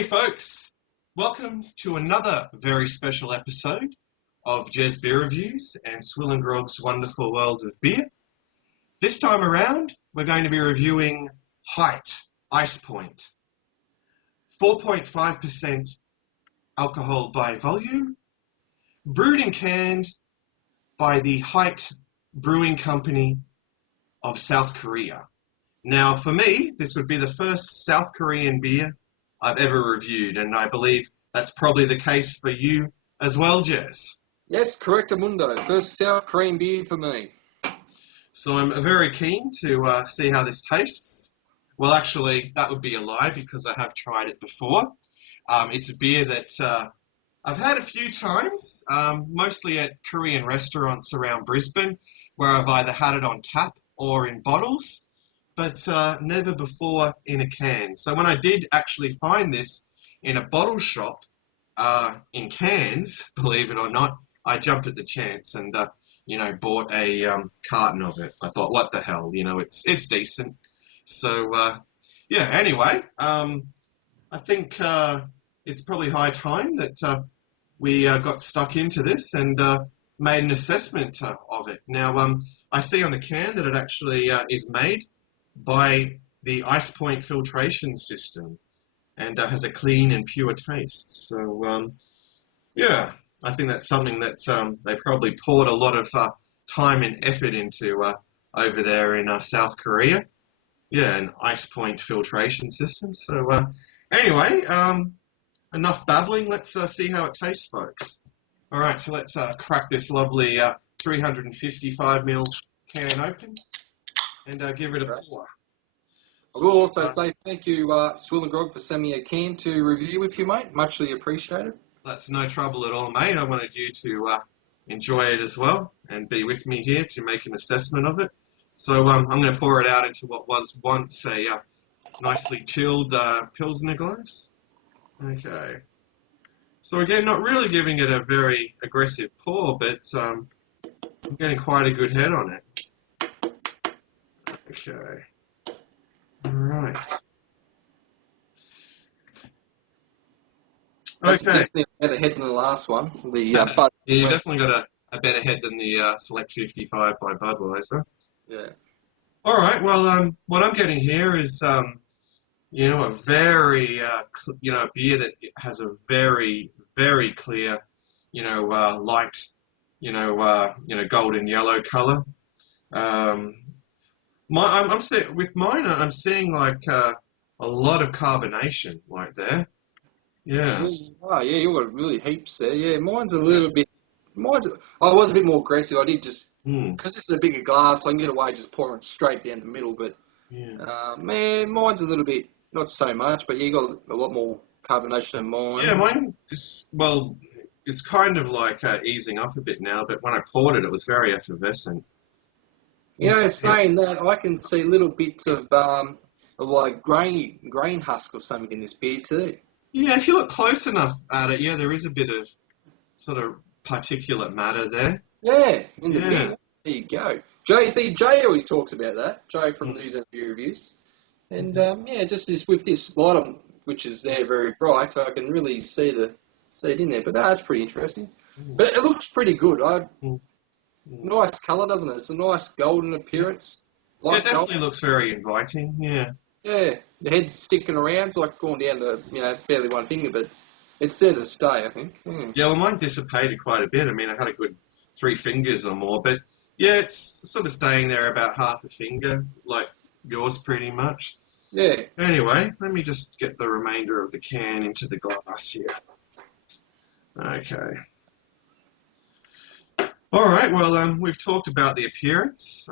Hey folks, welcome to another very special episode of Jez Beer Reviews and Swill and Grog's Wonderful World of Beer. This time around, we're going to be reviewing Height Ice Point. 4.5% alcohol by volume, brewed and canned by the Height Brewing Company of South Korea. Now, for me, this would be the first South Korean beer I've ever reviewed, and I believe that's probably the case for you as well, Jez. Yes, correct, Amundo. First South Korean beer for me. So I'm very keen to see how this tastes. Well, actually, that would be a lie because I have tried it before. It's a beer that I've had a few times, mostly at Korean restaurants around Brisbane, where I've either had it on tap or in bottles, but never before in a can. So when I did actually find this in a bottle shop in cans, believe it or not, I jumped at the chance and bought a carton of it. I thought, what the hell, it's decent. So anyway, I think it's probably high time that we got stuck into this and made an assessment of it. Now, I see on the can that it actually is made by the Ice Point filtration system and has a clean and pure taste. So, I think that's something that they probably poured a lot of time and effort into over there in South Korea. Yeah, an Ice Point filtration system. So, anyway, enough babbling. Let's see how it tastes, folks. All right, so let's crack this lovely 355ml can open and give it a pour. I will also say thank you, Swill and Grog, for sending me a can to review with you, mate. Muchly appreciated. That's no trouble at all, mate. I wanted you to enjoy it as well and be with me here to make an assessment of it. So I'm going to pour it out into what was once a nicely chilled Pilsner glass. Okay. So again, not really giving it a very aggressive pour, but I'm getting quite a good head on it. Okay. All right. That's Okay. definitely a better head than the last one. You definitely got a better head than the Select 55 by Budweiser. Yeah. All right. Well, what I'm getting here is, a very, a beer that has a very, very clear, light, golden yellow color. I'm seeing like a lot of carbonation right there. Yeah. Oh, yeah, you've got really heaps there. Yeah, mine's a little bit. I was a bit more aggressive. I did just because this is a bigger glass, I can get away just pouring it straight down the middle. But mine's a little bit not so much. But you got a lot more carbonation than mine. Yeah, mine is it's kind of like easing off a bit now. But when I poured it, it was very effervescent. Saying that, I can see little bits of like grain husk or something in this beer too. Yeah, if you look close enough at it, there is a bit of sort of particulate matter there. Yeah, in the beer. There you go. Jay always talks about that. Jay from News and Beer Reviews. And just with this light, which is there very bright, I can really see it in there. But that's pretty interesting. But it looks pretty good. Nice colour, doesn't it? It's a nice golden appearance. It definitely looks very inviting, yeah. Yeah, the head's sticking around. It's like going down to, barely one finger, but it's there to stay, I think. Yeah, well, mine dissipated quite a bit. I mean, I had a good 3 fingers or more, but yeah, it's sort of staying there about half a finger, like yours pretty much. Yeah. Anyway, let me just get the remainder of the can into the glass here. Okay. All right, well, we've talked about the appearance,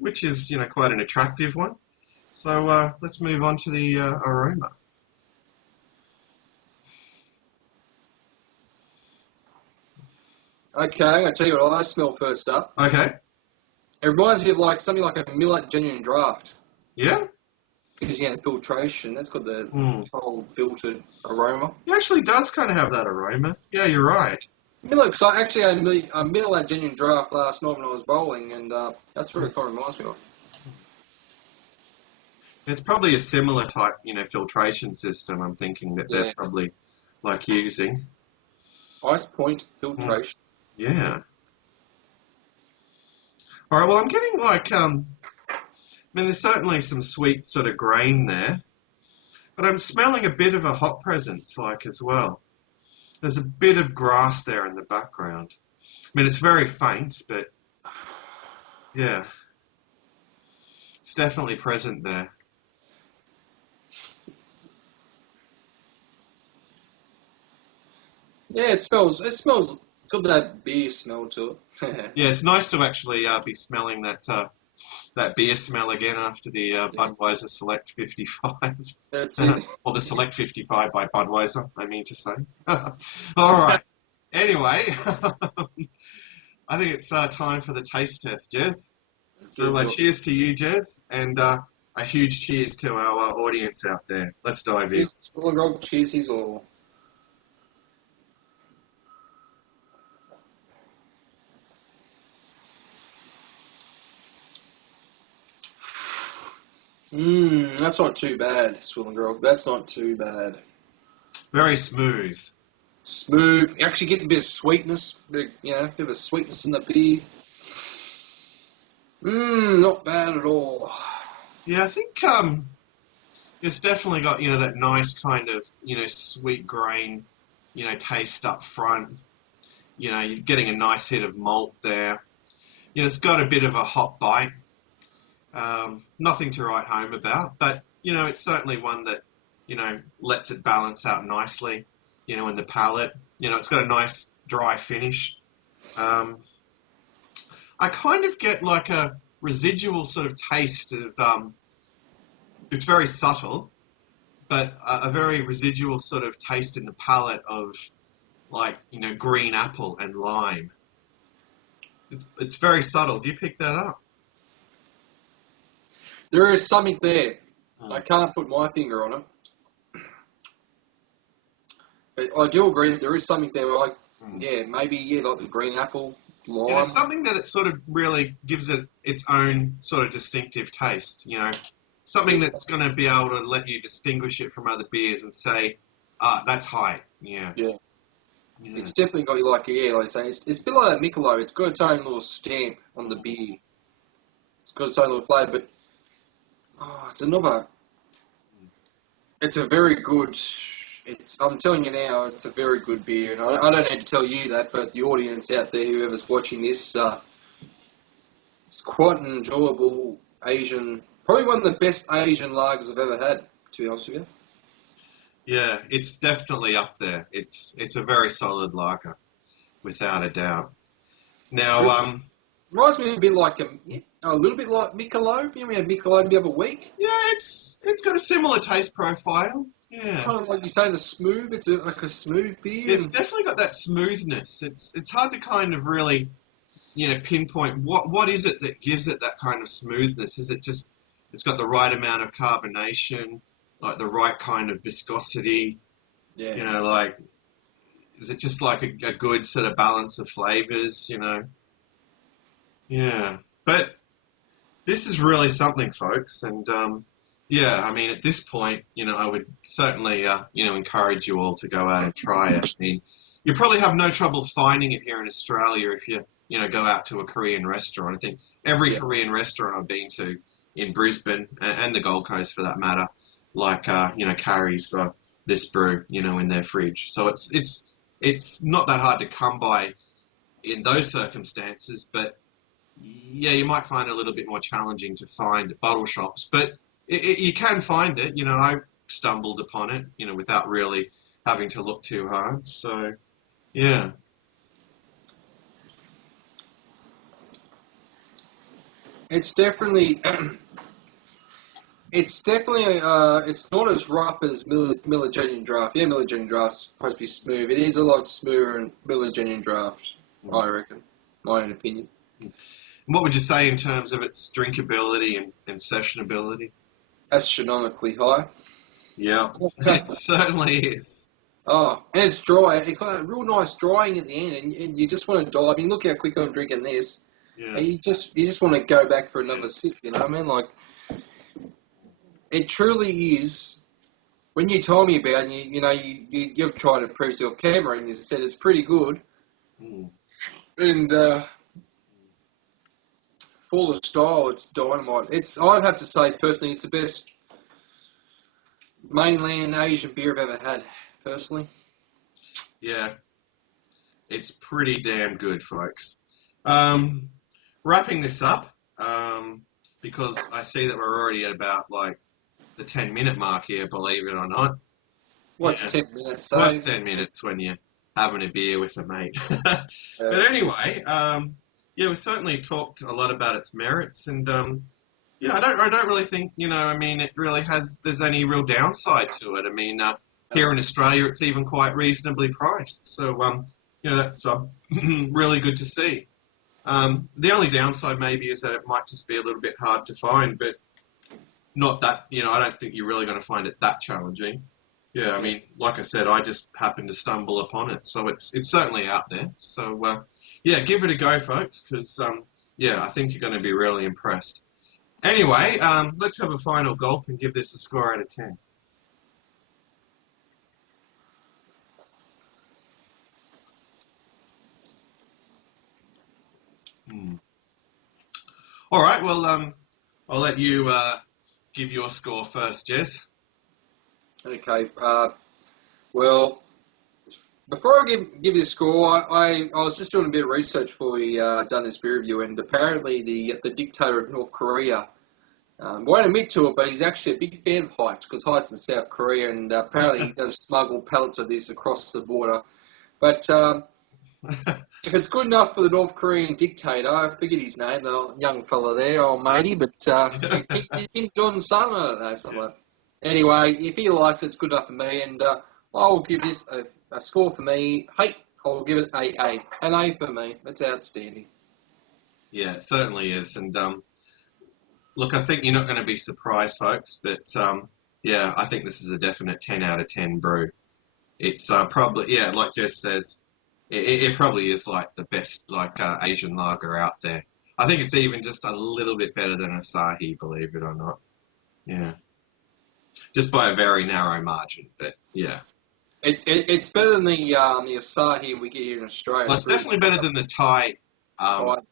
which is, quite an attractive one. So let's move on to the aroma. Okay, I'm going to tell you what I smell first up. Okay. It reminds me of something like a Miller Genuine Draft. Yeah? Because, the filtration, that's got the whole filtered aroma. It actually does kind of have that aroma. Yeah, you're right. Miller, because I actually had a Miller Genuine Draft last night when I was bowling, and that's what it kind of reminds me of. It's probably a similar type, filtration system. I'm thinking that they're probably like using. Ice point filtration. Yeah. All right. Well, I'm getting there's certainly some sweet sort of grain there, but I'm smelling a bit of a hop presence as well. There's a bit of grass there in the background. It's very faint, but yeah, it's definitely present there. Yeah, it smells got that beer smell to it. Yeah, it's nice to actually be smelling that beer smell again after the Budweiser Select 55. That's it. Or the Select 55 by Budweiser, I mean to say. All right. Anyway, I think it's time for the taste test, Jez. So cheers to you, Jez, and a huge cheers to our audience out there. Let's dive in. Cheers, all. That's not too bad, Swilling Grog. That's not too bad. Very smooth. Smooth. You actually get a bit of sweetness. Bit of a sweetness in the beer. Not bad at all. Yeah, I think it's definitely got, that nice kind of, sweet grain, taste up front. You're getting a nice hit of malt there. It's got a bit of a hop bite. Nothing to write home about, but, it's certainly one that, lets it balance out nicely, in the palate. It's got a nice dry finish. I kind of get like a residual sort of taste of, it's very subtle, but a very residual sort of taste in the palate of green apple and lime. It's very subtle. Do you pick that up? There is something there. I can't put my finger on it. But I do agree that there is something there like the green apple, lime. Yeah, there's something that it sort of really gives it its own sort of distinctive taste, Something that's going to be able to let you distinguish it from other beers and say, that's high. Yeah. It's definitely got like I say, it's a bit like that Michelob. It's got its own little stamp on the beer. It's got its own little flavour, but it's a very good, I'm telling you now, it's a very good beer. And I don't need to tell you that, but the audience out there, whoever's watching this, it's quite an enjoyable Asian, probably one of the best Asian lagers I've ever had, to be honest with you. Yeah, it's definitely up there. It's a very solid lager, without a doubt. Now, reminds me a bit like a little bit like Michelob. We had Michelob the other week. Yeah, it's got a similar taste profile. Yeah, kind of like you say, the smooth. It's like a smooth beer. It's definitely got that smoothness. It's hard to kind of really, pinpoint what is it that gives it that kind of smoothness. Is it just it's got the right amount of carbonation, like the right kind of viscosity? Yeah. Is it just like a good sort of balance of flavors? Yeah, but this is really something, folks, and at this point, I would certainly, encourage you all to go out and try it. I mean, you probably have no trouble finding it here in Australia if you, go out to a Korean restaurant. I think every Korean restaurant I've been to in Brisbane and the Gold Coast, for that matter, carries this brew, in their fridge. So it's not that hard to come by in those circumstances, but yeah, you might find it a little bit more challenging to find at bottle shops, but you can find it. I stumbled upon it, without really having to look too hard. So, yeah. It's definitely, it's not as rough as Miller Genuine Draft. Yeah, Miller Genuine Draft's supposed to be smooth. It is a lot smoother than Miller Genuine Draft, I reckon. My own opinion. What would you say in terms of its drinkability and sessionability? Astronomically high. Yeah, it certainly is. Oh, and it's dry. It's got a real nice drying at the end, and you just want to dive. I mean, look how quick I'm drinking this. Yeah. And you just want to go back for another sip. You know what I mean? it truly is. When you told me about it, you've tried it previously off camera, and you said it's pretty good. Mm. And full of style, it's dynamite. I'd have to say personally, it's the best mainland Asian beer I've ever had. Personally, Yeah, it's pretty damn good, folks. Wrapping this up, because I see that we're already at about like the 10-minute mark here, believe it or not. what's Yeah. 10 minutes? What's 10 minutes when you're having a beer with a mate? But anyway, yeah, we certainly talked a lot about its merits, and yeah, I don't really think, I mean, it really there's any real downside to it. I mean, here in Australia, it's even quite reasonably priced, so that's really good to see. The only downside maybe is that it might just be a little bit hard to find, but not that, I don't think you're really going to find it that challenging. Yeah, I mean, like I said, I just happened to stumble upon it, so it's certainly out there. So, yeah, give it a go, folks, because, yeah, I think you're going to be really impressed. Anyway, let's have a final gulp and give this a score out of 10. All right, well, I'll let you give your score first, Jez. Okay. Well, before I give this score, I was just doing a bit of research before we done this beer review, and apparently the dictator of North Korea won't admit to it, but he's actually a big fan of Heights, because Heights in South Korea, and apparently he does smuggle pallets of this across the border. But if it's good enough for the North Korean dictator, I forget his name, the young fella there, old matey, but Kim Jong-un, I don't know, something like that. Anyway, if he likes it, it's good enough for me, and I will give this a score for me. Hey, I'll give it an A for me. That's outstanding. Yeah, it certainly is, and look, I think you're not going to be surprised, folks, but yeah, I think this is a definite 10 out of 10 brew. It's probably, yeah, like Jess says, it probably is like the best Asian lager out there. I think it's even just a little bit better than Asahi, believe it or not. Yeah, just by a very narrow margin, but yeah. It's better than the Asahi we get here in Australia. Well, it's definitely better than the Thai.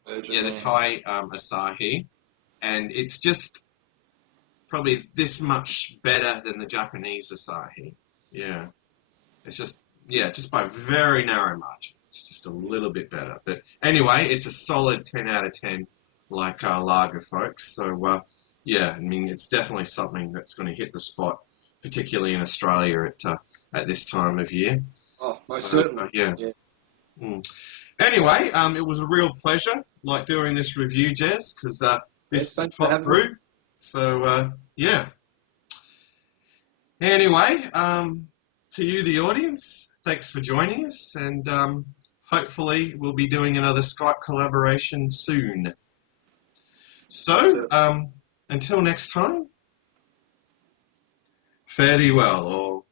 Version, the Thai Asahi, and it's just probably this much better than the Japanese Asahi. Yeah, it's just by a very narrow margin. It's just a little bit better. But anyway, it's a solid 10 out of 10, like lager, folks. So yeah, I mean, it's definitely something that's going to hit the spot, particularly in Australia at this time of year. Oh, most certainly. Yeah. Anyway, it was a real pleasure, doing this review, Jez, because this is top brew. So, yeah. Anyway, to you, the audience, thanks for joining us, and hopefully we'll be doing another Skype collaboration soon. So, until next time, fare thee well, all.